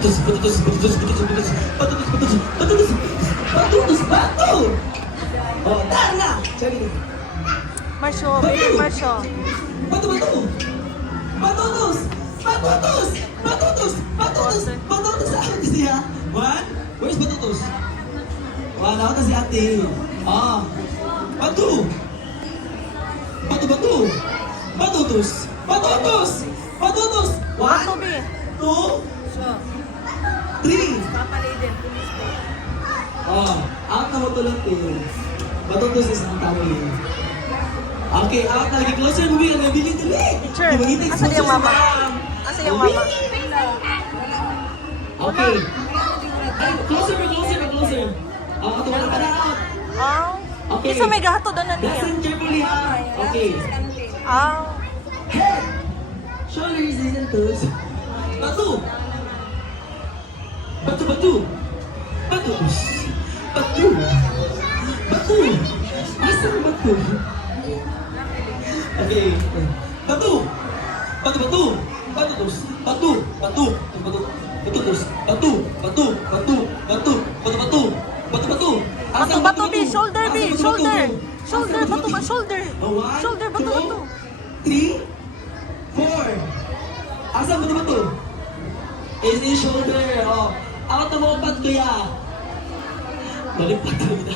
Patutus, patutus, patutus, patutus, patutus, patutus, patutus, patutus, patutus, bato! Oh, tara na! Sige na. Marsho, baby Marsho. Bato, bato! Patutus! Patutus! Patutus! Patutus! Patutus sa akin kasi ha? One? Where's patutus? Wala ako kasi ate. Ah. Bato! Bato, bato! Patutus! Patutus! Patutus! One? Bato, be. Two? Three! Papalidin, pulis ko. Oh, out na matulog eh. Patutus is ang tawag yun. Okay, out na lagi. Closer mo bilang. Bili-bili! Teacher, asan yung mama? Asan yung mama? Okay. Ay, closer mo, closer mo, closer. Oh, ito wala ka na out. Ah. Okay. Isa may gato doon na niya. Listen carefully ha. Okay. Ah. Head, shoulders, and toes. Batu. Batu, batu. Batus. Batu. Batu. Asan batu? Okay. Batu. Batu, batu. Batus. Batu. Batu. Batu. Batus. Batu. Batu. Batu. Batu. Batu, batu. Batu, batu. Bato, bato, be. Shoulder, be. Asan batu, Shoulder. batu? Shoulder, bato, ba? Shoulder. One, Shoulder, bato, two, bato. 3, 4. Asa ba naman to? Is in shoulder. Oh. Out na mo pat kuya. Balik pa talaga.